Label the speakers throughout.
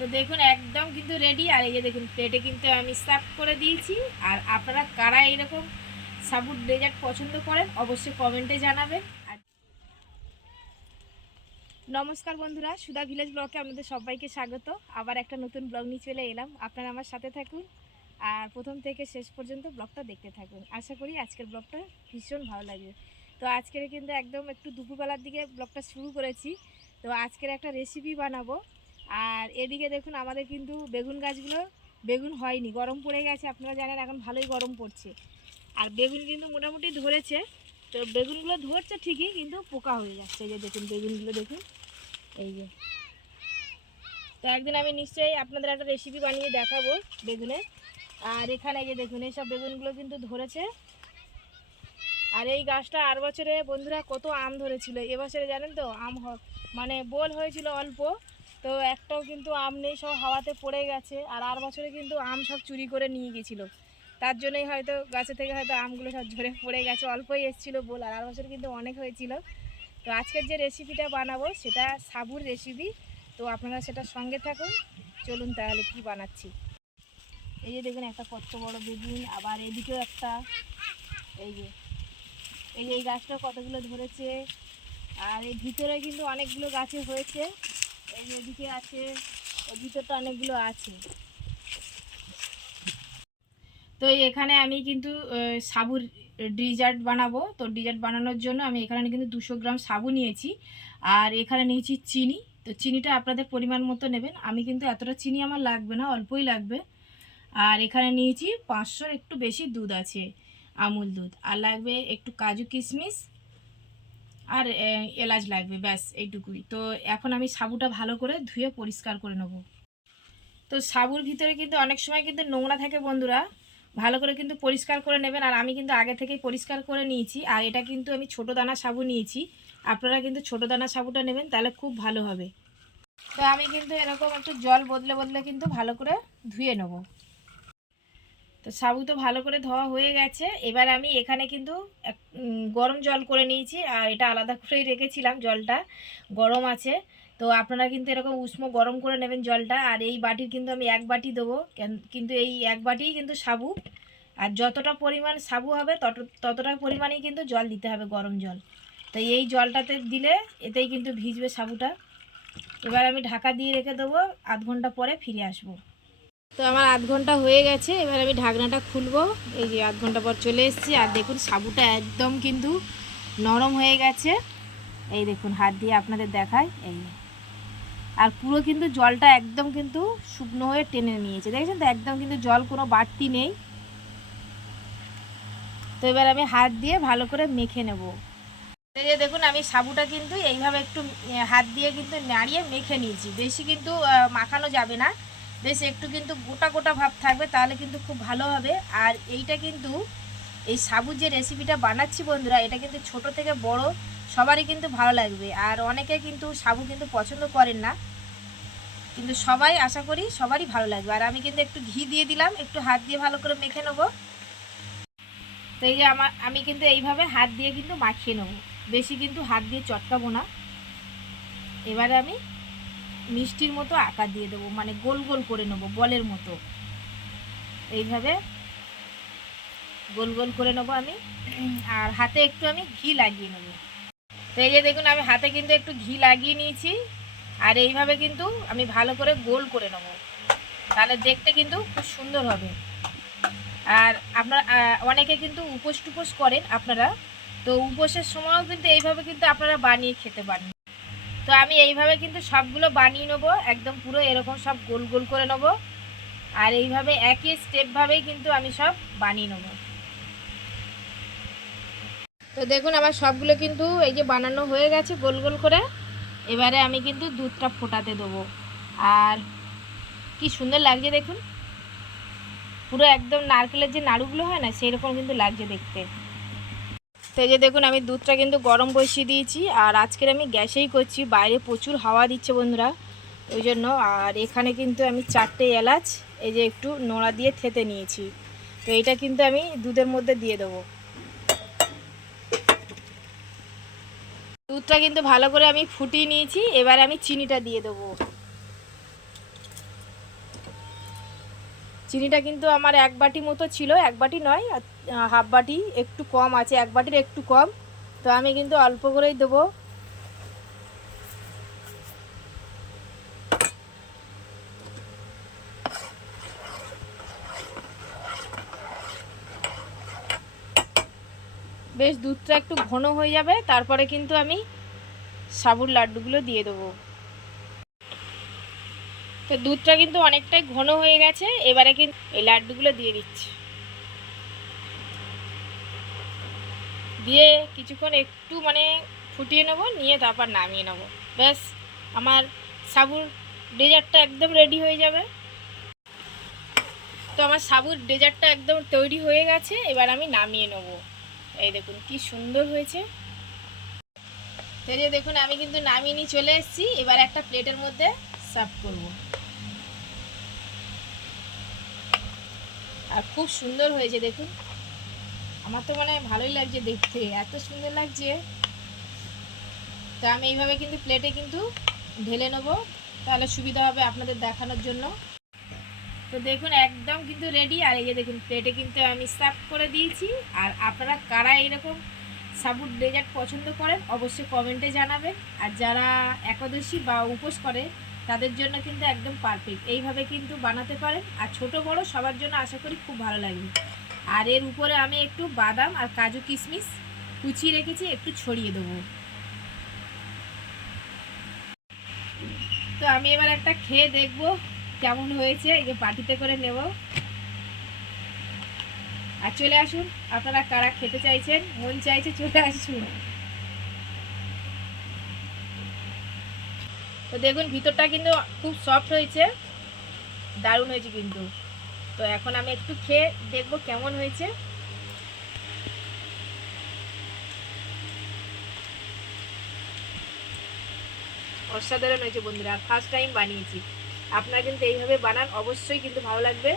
Speaker 1: তো দেখুন, একদম কিন্তু রেডি আর এই যে দেখুন প্লেটে কিন্তু আমি সার্ভ করে দিয়েছি। আর আপনারা কারা এরকম সাবুর ডেজার্ট পছন্দ করেন, অবশ্যই কমেন্টে জানাবেন। আর নমস্কার বন্ধুরা, সুধা ভিলেজ ব্লগে আপনাদের সবাইকে স্বাগত। আবার একটা নতুন ব্লগ নিয়ে চলে এলাম। আপনারা আমার সাথে থাকুন। আর প্রথম থেকে শেষ পর্যন্ত ব্লগটা দেখতে থাকুন। আশা করি আজকের ব্লগটা ভীষণ ভালো লাগবে। তো আজকের কিন্তু একদম একটু দুপুরবেলার দিকে ব্লগটা শুরু করেছি। তো আজকের একটা রেসিপি বানাবো। আর এদিকে দেখুন আমাদের কিন্তু বেগুন গাছগুলো, বেগুন হয়নি, গরম পড়ে গেছে, আপনারা জানেন এখন ভালোই গরম পড়ছে। আর বেগুন কিন্তু মোটামুটি ধরেছে, তো বেগুনগুলো ধরছে ঠিকই, কিন্তু পোকা হয়ে যাচ্ছে, এই যে দেখুন বেগুনগুলো দেখুন, এই যে। তো একদিন আমি নিশ্চয়ই আপনাদের একটা রেসিপি বানিয়ে দেখাবো বেগুনের আর এখানে এই যে দেখুন, এইসব বেগুনগুলো কিন্তু ধরেছে। আর এই গাছটা আর বছরে বন্ধুরা কত আম ধরেছিল এবছরে জানেন তো, আম মানে বোল হয়েছিল অল্প তো একটাও কিন্তু আম নেই, সব হাওয়াতে পড়ে গেছে। আর আর বছরে কিন্তু আম সব চুরি করে নিয়ে গেছিল। তার জন্যই হয়তো গাছে থেকে হয়তো আমগুলো সব ঝরে পড়ে গেছে, অল্পই এসেছিল বোল, আর আর বছর কিন্তু অনেক হয়েছিল। তো আজকের যে রেসিপিটা বানাবো, সেটা সাবুর রেসিপি তো আপনারা সেটা সঙ্গে থাকুন। চলুন তাহলে কি বানাচ্ছি। এই যে দেখুন, একটা কত বড় বেগুন, আবার এদিকেও একটা। এই যে এই যে এই গাছটা কতগুলো ধরেছে। আর এর ভিতরে কিন্তু অনেকগুলো গাছে হয়েছে। এদিকে আছে ওই ভিতরটা অনেকগুলো আছে। তো এখানে আমি কিন্তু সাবুর ডিজার্ট বানাবো। তো ডিজার্ট বানানোর জন্য আমি এখানে কিন্তু দুশো গ্রাম সাবু নিয়েছি। আর এখানে নিয়েছি চিনি। তো চিনিটা আপনাদের পরিমাণ মতো নেবেন। আমি কিন্তু এতটা চিনি আমার লাগবে না, অল্পই লাগবে। আর এখানে নিয়েছি পাঁচশোর একটু বেশি দুধ আছে, আমুল দুধ। আর লাগবে একটু কাজু কিশমিশ আর এলাচ লাগবে, ব্যাস, এইটুকুই। তো এখন আমি সাবুটা ভালো করে ধুয়ে পরিষ্কার করে নেব। তো সাবুর ভিতরে কিন্তু অনেক সময় কিন্তু নোংরা থাকে বন্ধুরা। ভালো করে কিন্তু পরিষ্কার করে নেবেন। আর আমি কিন্তু আগে থেকেই পরিষ্কার করে নিয়েছি। আর এটা কিন্তু আমি ছোট দানা সাবু নিয়েছি। আপনারা কিন্তু ছোট দানা সাবুটা নেবেন, তাহলে খুব ভালো হবে। তো আমি কিন্তু এরকম একটু জল বদলে বদলে কিন্তু ভালো করে ধুয়ে নেব। তো সাবু তো ভালো করে ধোয়া হয়ে গেছে। এবার আমি এখানে কিন্তু গরম জল করে নিয়েছি আর এটা আলাদা করেই রেখেছিলাম জলটা। গরম আছে। তো আপনারা কিন্তু এরকম উষ্ণ গরম করে নেবেন জলটা। আর এই বাটির কিন্তু আমি এক বাটি দেবো। কেন- কিন্তু এই এক বাটিই কিন্তু সাবু। আর যতটা পরিমাণ সাবু হবে তত, ততটা পরিমাণেই কিন্তু জল দিতে হবে, গরম জল। তো এই জলটাতে দিলে এতেই কিন্তু ভিজবে সাবুটা। এবার আমি ঢাকা দিয়ে রেখে দেবো। আধ ঘণ্টা পরে ফিরে আসব। তো আমার আধ ঘণ্টা হয়ে গেছে, এবার আমি ঢাকনাটা খুলবো। এই যে আধ ঘণ্টা পর চলে এসেছি, আর দেখুন সাবুটা একদম কিন্তু নরম হয়ে গেছে। এই দেখুন, হাত দিয়ে আপনাদের দেখায় এই আর পুরো কিন্তু জলটা একদম কিন্তু শুকনো হয়ে টেনে নিয়েছে। দেখেছেন তো, একদম কিন্তু জল কোনো বাড়তি নেই। তো এবার আমি হাত দিয়ে ভালো করে মেখে নেব। যে দেখুন, আমি সাবুটা কিন্তু এইভাবে একটু হাত দিয়ে কিন্তু নাড়িয়ে মেখে নিয়েছি। বেশি কিন্তু মাখানো যাবে না। বেশ, একটু কিন্তু গোটা গোটা ভাব থাকবে, তাহলে কিন্তু খুব ভালো হবে। আর এইটা কিন্তু, এই সাবুর যে রেসিপিটা বানাচ্ছি বন্ধুরা, এটা কিন্তু ছোট থেকে বড়, সবারই কিন্তু ভালো লাগবে। আর অনেকে কিন্তু সাবু কিন্তু পছন্দ করেন না। কিন্তু সবাই, আশা করি সবারই ভালো লাগবে। আর আমি কিন্তু একটু ঘি দিয়ে দিলাম, একটু হাত দিয়ে ভালো করে মেখে নেব। তো এই যে আমার আমি কিন্তু এইভাবে হাত দিয়ে কিন্তু মাখিয়ে নেব। বেশি কিন্তু হাত দিয়ে চটকাবো না। এবারে আমি মিষ্টির মতো আকার দিয়ে দেবো মানে গোল গোল করে নেব, বলের মতো। এইভাবে গোল গোল করে নেব আমি, আর হাতে একটু আমি ঘি লাগিয়ে নেব। তো এই যে দেখুন, আমি হাতে কিন্তু একটু ঘি লাগিয়ে নিয়েছি, আর এইভাবে কিন্তু আমি ভালো করে গোল করে নেব। তাহলে দেখতে কিন্তু খুব সুন্দর হবে। আর আপনার অনেকে কিন্তু উপোস টুপোস করেন আপনারা, তো উপোসের সময়ও কিন্তু এইভাবে কিন্তু আপনারা বানিয়ে খেতে পারেন। তো আমি এইভাবে কিন্তু সবগুলো বানিয়ে নেব, একদম পুরো এরকম সব গোল গোল করে নেব। আর এইভাবে একই স্টেপভাবেই কিন্তু আমি সব বানিয়ে নেব। তো দেখুন, আমার সবগুলো কিন্তু এই যে বানানো হয়ে গেছে গোল গোল করে। এবারে আমি কিন্তু দুধটা ফোটাতে দেবো। আর কি সুন্দর লাগছে দেখুন। পুরো একদম নারকেলের যে নাড়ুগুলো হয় না সেই রকম কিন্তু লাগছে দেখতে। তো যে দেখুন, আমি দুধটা কিন্তু গরম বসিয়ে দিয়েছি, আর আজকের আমি গ্যাসেই করছি, বাইরে প্রচুর হাওয়া দিচ্ছে বন্ধুরা, ওই জন্য। আর এখানে কিন্তু আমি চারটে এলাচ, এই যে একটু নোড়া দিয়ে থেতে নিয়েছি, তো এইটা কিন্তু আমি দুধের মধ্যে দিয়ে দেবো। দুধটা কিন্তু ভালো করে আমি ফুটিয়ে নিয়েছি, এবার আমি চিনিটা দিয়ে দেবো। চিনিটা কিন্তু আমার এক বাটি মতো ছিল, এক বাটি নয় হাফ বাটি, একটু কম আছে, এক বাটির একটু কম। তো আমি কিন্তু অল্প করেই দেবো। বেশ, দুধটা একটু ঘন হয়ে যাবে, তারপরে কিন্তু আমি সাবুর লাড্ডুগুলো দিয়ে দেবো। তো দুধটা কিন্তু অনেকটাই ঘন হয়ে গেছে, এবারে কিন্তু এই লাড্ডুগুলো দিয়ে দিচ্ছি। দিয়ে কিছুক্ষণ একটু মানে ফুটিয়ে নেব, নিয়ে তারপর নামিয়ে নেব। ব্যাস, আমার সাবুর ডেজার্টটা একদম রেডি হয়ে যাবে। তো আমার সাবুর ডেজার্টটা একদম তৈরি হয়ে গেছে, এবার আমি নামিয়ে নেব। এই দেখুন, কি সুন্দর হয়েছে। তো দেখুন, আমি কিন্তু নামিয়ে নিয়ে চলে এসেছি, এবার একটা প্লেটের মধ্যে সার্ভ করব। আর খুব সুন্দর হয়েছে, দেখুন। আমার তো মানে ভালোই লাগছে দেখতে, এত সুন্দর লাগছে। তো আমি এইভাবে কিন্তু প্লেটে কিন্তু ঢেলে নেব। তাহলে সুবিধা হবে আপনাদের দেখানোর জন্য। তো দেখুন, একদম কিন্তু রেডি আর এই যে দেখুন প্লেটে কিন্তু আমি সার্ভ করে দিয়েছি। আর আপনারা কারা এরকম সাবুর ডেজার্ট পছন্দ করেন, অবশ্যই কমেন্টে জানাবেন। আর যারা একাদশী বা উপোস করে তাদের জন্য কিন্তু একদম পারফেক্ট এইভাবে কিন্তু বানাতে পারেন। আর ছোট বড় সবার জন্য আশা করি খুব ভালো লাগবে। আর এর উপরে আমি একটু বাদাম আর কাজু কিশমিশ কুচিয়ে রেখেছি, একটু ছড়িয়ে দেবো। তো আমি এবার একটা খেয়ে দেখব কেমন হয়েছে, এই যে পাটিতে করে নেব। আর চলে আসুন, আপনারা কারা খেতে চাইছেন, মন চাইছে চলে আসুন। তো দেখুন, ভিতরটা কিন্তু খুব সফট হয়েছে। দারুণ হয়েছে কিন্তু। তো এখন আমি একটু খেয়ে দেখব কেমন হয়েছে। অসাধারণ হয়েছে বন্ধুরা ফার্স্ট টাইম বানিয়েছি। আপনারা কিন্তু এইভাবে বানান, অবশ্যই কিন্তু ভালো লাগবে।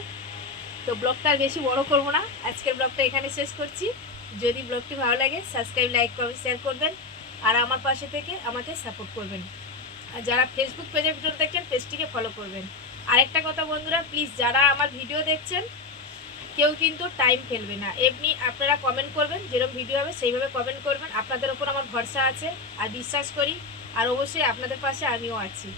Speaker 1: তো ব্লগটা আর বেশি বড় করব না। আজকের ব্লগটা এখানে শেষ করছি। যদি ব্লগটি ভালো লাগে সাবস্ক্রাইব লাইক কমেন্ট শেয়ার করবেন। আর আমার পাশে থেকে আমাকে সাপোর্ট করবেন। যারা ফেসবুক পেজে ভিডিও দেখছেন পেজটিকে ফলো করবেন। আরেকটা কথা বন্ধুরা প্লিজ যারা আমার ভিডিও দেখছেন, কেউ কিন্তু টাইম ফেলবে না। এমনি আপনারা কমেন্ট করবেন, যেরকম ভিডিও হবে সেইভাবে কমেন্ট করবেন। আপনাদের ওপর আমার ভরসা আছে, আর বিশ্বাস করি, আর অবশ্যই আপনাদের পাশে আমিও আছি।